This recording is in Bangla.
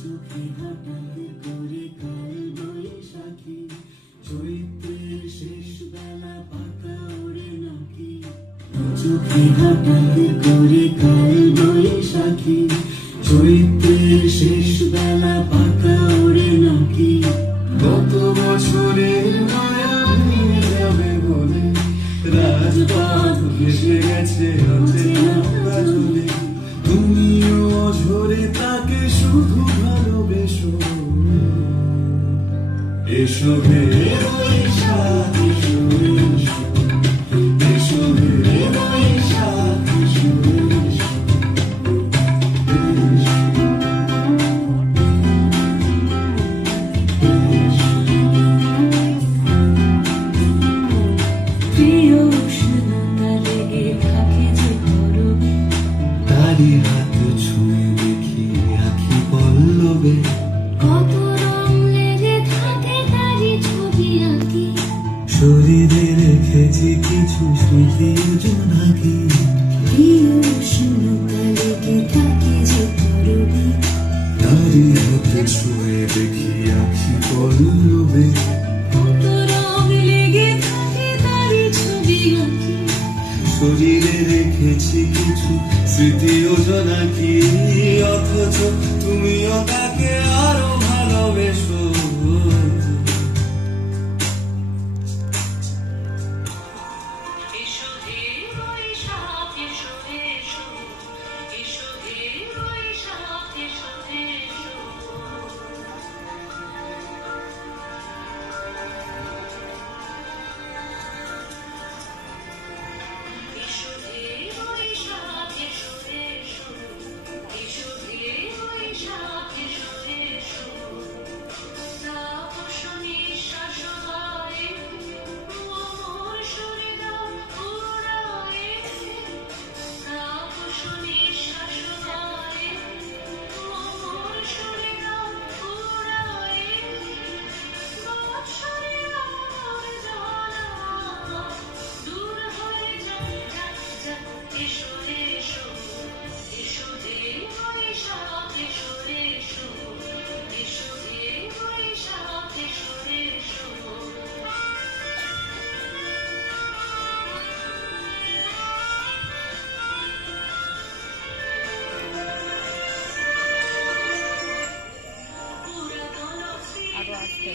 চোখে হঠাৎ করে কাল বৈশাখী, চৈত্রের শেষ বেলা পাতা ওড়ে নাকি। চোখে হঠাৎ করে কাল বৈশাখী, চৈত্রের শেষ বেলা পাতা ওড়ে নাকি। গত বছরের মায়া ভেঙে যাবে বলে রাজপথ ভেসে গেছে অচেনা কাজলে। তুমিও ঝরে তাকে শুধু ভালোবেসো। এসো হে বৈশাখ, এসো এসো, এসো হে বৈশাখ, এসো এসো। প্রিয় উষ্ণতা লেগে থাকে যে গরমে, তারি হাত ছুঁয়ে দেখি আখি পল্লবে। কত রং লেগে থাকে তারি ছবি আঁকি, শরীরে রেখেছি কিছু স্মৃতি জোনাকি। প্রিয় উষ্ণতা লেগে থাকে যে গরমে, তারি হাত ছুঁয়ে দেখি আখি পল্লবে। কত রং লেগে থাকে তারি ছবি আঁকি, শরীরে রেখেছি কিছু স্মৃতি জোনাকি। অথচ তুমিও তাকে আরো ভালোবেসো। এসো হে বৈশাখ, এসো এসো, এসো হে বৈশাখ, এসো এসো। এসো হে বৈশাখ, এসো এসো, এসো হে বৈশাখ, এসো এসো। তাপস নিঃশ্বাস হয় মোর শরীর পুরায়ে, তাপস নিঃশ্বাস হয় মোর শরীর পুরায়ে। বৎসরে আমার জ্বালা দূর হয়ে যায়, এসো এসো, এসো হে বৈশাখ, এসো এসো, এসো হে বৈশাখ, এসো এসো। পুরাতন আরো আসতে